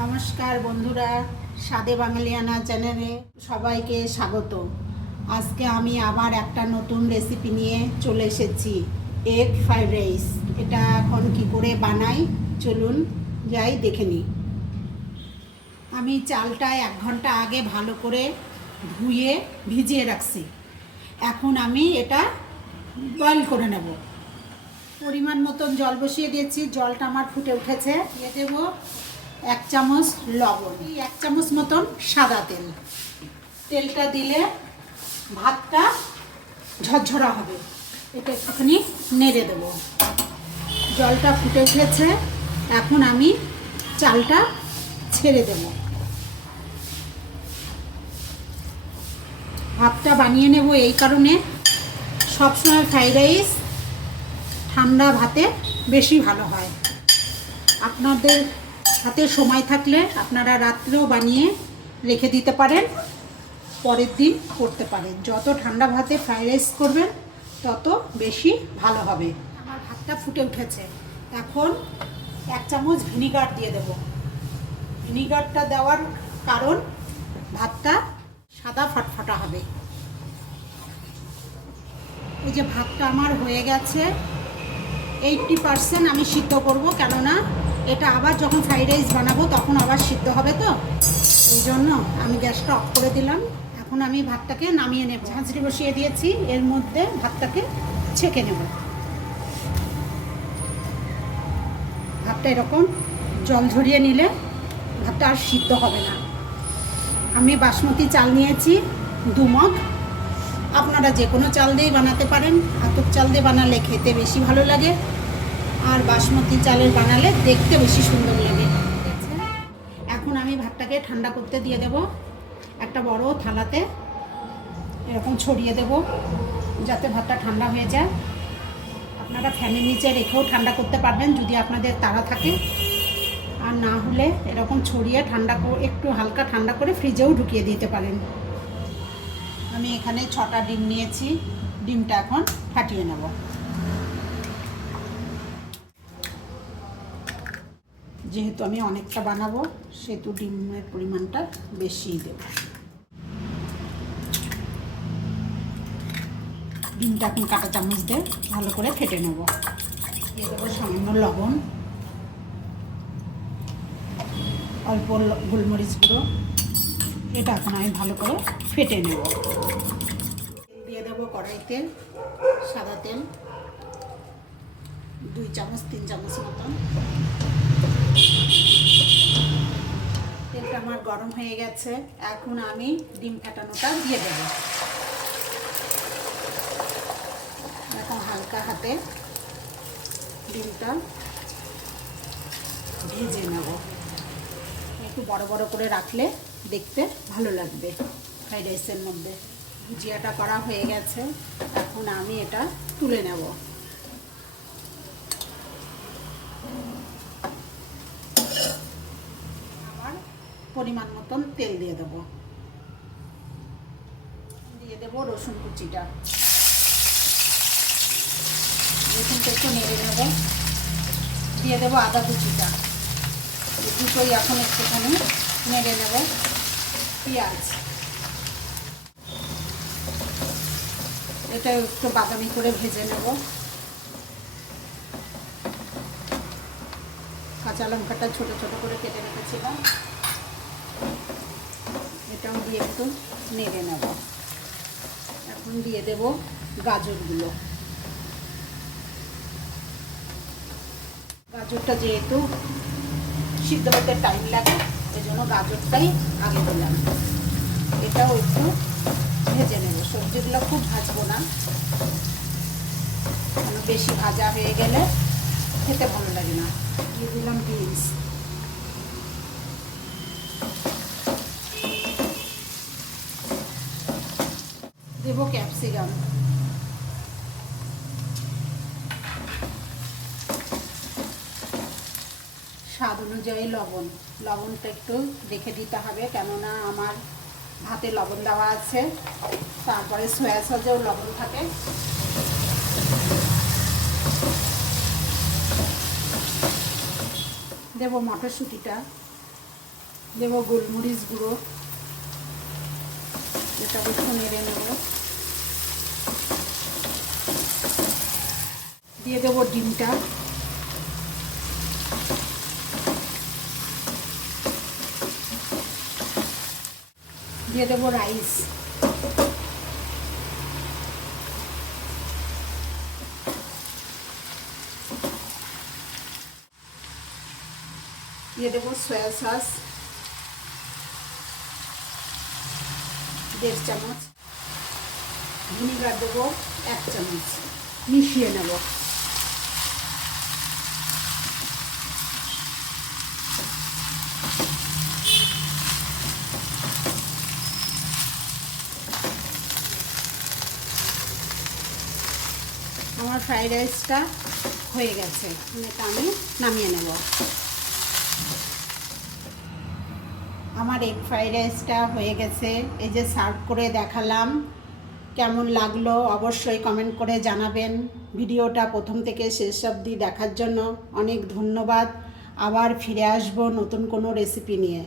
নমস্কার বন্ধুরা, সাদে বাঙালিয়ানা চ্যানেলে সবাইকে স্বাগত। আজকে আমি আবার একটা নতুন রেসিপি নিয়ে চলে এসেছি এগ ফ্রাইড রাইস এটা এখন কি করে বানাই? চলুন যাই দেখে নিই। আমি চালটা এক ঘণ্টা আগে ভালো করে ধুয়ে ভিজিয়ে রাখছি। এখন আমি এটা বয়েল করে নেব। পরিমাণ মতন জল বসিয়ে দিয়েছি, জলটা আমার ফুটে উঠেছে। দিয়ে দেবো এক চামচ লবণ। এক চামচ মতন সাদা তেল। তেলটা দিলে ভাতটা ঝরঝরা হবে। এটা একটুখানি নেড়ে দেবো। জলটা ফুটে উঠেছে। এখন আমি চালটা ছেড়ে দেব। ভাতটা বানিয়ে নেব এই কারণে। সবসময় ফ্রাইড রাইস ঠান্ডা ভাতে বেশি ভালো হয়। আপনাদের হাতে সময় থাকলে আপনারা রাত্রেও বানিয়ে রেখে দিতে পারেন, পরের দিন করতে পারেন। যত ঠান্ডা ভাতে ফ্রাইড রাইস করবেন, তত বেশি ভালো হবে। আমার ভাতটা ফুটে উঠেছে। এখন এক চামচ ভিনিগার দিয়ে দেব। ভিনিগারটা দেওয়ার কারণ ভাতটা সাদা ফাটফাটা হবে। এই যে ভাতটা আমার হয়ে গেছে এইটটি পারসেন্ট আমি সিদ্ধ করব, কেননা এটা আবার যখন ফ্রাইড রাইস বানাবো, তখন আবার সিদ্ধ হবে তো? এই জন্য আমি গ্যাসটা অফ করে দিলাম। এখন আমি ভাতটাকে নামিয়ে নেব। ঝাঁঝরি বসিয়ে দিয়েছি। এর মধ্যে ভাতটাকে ছেঁকে নেব। ভাতটা এরকম জল ঝরিয়ে নিলে ভাতটা আর সিদ্ধ হবে না। আমি বাসমতি চাল নিয়েছি, দু মগ। আপনারা যে কোনো চাল দিয়েই বানাতে পারেন। আতপ চাল দিয়ে বানালে খেতে বেশি ভালো লাগে। আর বাসমতি চালের বানালে দেখতে বেশি সুন্দর লাগে। এখন আমি ভাতটাকে ঠান্ডা করতে দিয়ে দেব একটা বড় থালাতে। এরকম ছড়িয়ে দেব যাতে ভাতটা ঠান্ডা হয়ে যায়। আপনারা ফ্যানের নিচে রেখেও ঠান্ডা করতে পারবেন যদি আপনাদের তাড়া থাকে। আর না হলে এরকম ছড়িয়ে ঠান্ডা একটু হালকা ঠান্ডা করে ফ্রিজেও ঢুকিয়ে দিতে পারেন। আমি এখানে ছটা ডিম নিয়েছি। ডিমটা এখন ফাটিয়ে নেব। যেহেতু আমি অনেকটা বানাবো, সেহেতু ডিমের পরিমাণটা বেশিই দেব। ডিমটা এখন কাঁটা চামচ দিয়ে ভালো করে ফেটে নেব। দিয়ে দেবো সামান্য লবণ, অল্প গোলমরিচ গুঁড়ো। এটা এখন আমি ভালো করে ফেটে নেব। দিয়ে দেবো কড়াইতে সাদা তেল, দুই চামচ, তিন চামচ মতন তেলটা আমার গরম হয়ে গেছে, এখন আমি ডিম ফাটানোটা দিয়ে দেব। এখন হালকা হাতে ডিমটা ভেজে নেব। একটু বড় বড় করে রাখলে দেখতে ভালো লাগবে ফ্রাইড রাইসের মধ্যে। ভুজিয়াটা করা হয়ে গেছে, এখন আমি এটা তুলে নেব। পরিমাণ মতন তেল দিয়ে দেবো। দিয়ে দেবো রসুন কুচিটা। রসুনটা একটু নেড়ে নেব। দিয়ে দেবো আদা কুচিটা। দুটোই এখন একটুখানি নেড়ে নেব। পেঁয়াজ। এটা একটু বাদামি করে ভেজে নেব। কাঁচা লঙ্কাটা ছোট ছোট করে কেটে রেখেছিলাম। এটাও দিয়ে একটু নেড়ে নেব। এখন দিয়ে দেব গাজরগুলো। গাজরটা যেহেতু সিদ্ধ হতে টাইম লাগে এই জন্য গাজরটাই আগে দিলাম। এটাও একটু ভেজে নেব। সবজিগুলো খুব ভাজবো না। বেশি ভাজা হয়ে গেলে খেতে ভালো লাগে না। দিয়ে দিলাম বিনস। দেব ক্যাপসিকাম। স্বাদ অনুযায়ী লবণ। লবণটা একটু দেখে দিতে হবে, কেননা আমার ভাতে লবণ দেওয়া আছে। তারপরে সয়া সসেও লবণ থাকে। দেবো মটরশুঁটিটা। দেবো গোলমরিচ গুঁড়ো। এটা একটু নেড়ে নেব। দিয়ে দেবো ডিমটা। দিয়ে দেবো রাইস। দিয়ে দেবো সয়া সস। দেড় চামচ। ভিনিগার দেবো এক চামচ। মিশিয়ে নেব। আমার ফ্রাইড রাইসটা হয়ে গেছে। এটা আমি নামিয়ে নেব। আমার এগ ফ্রাইড রাইসটা হয়ে গেছে। এই যে সার্ভ করে দেখালাম, কেমন লাগল অবশ্যই কমেন্ট করে জানাবেন। ভিডিওটা প্রথম থেকে শেষ অবধি দেখার জন্য অনেক ধন্যবাদ। আবার ফিরে আসব নতুন কোনো রেসিপি নিয়ে।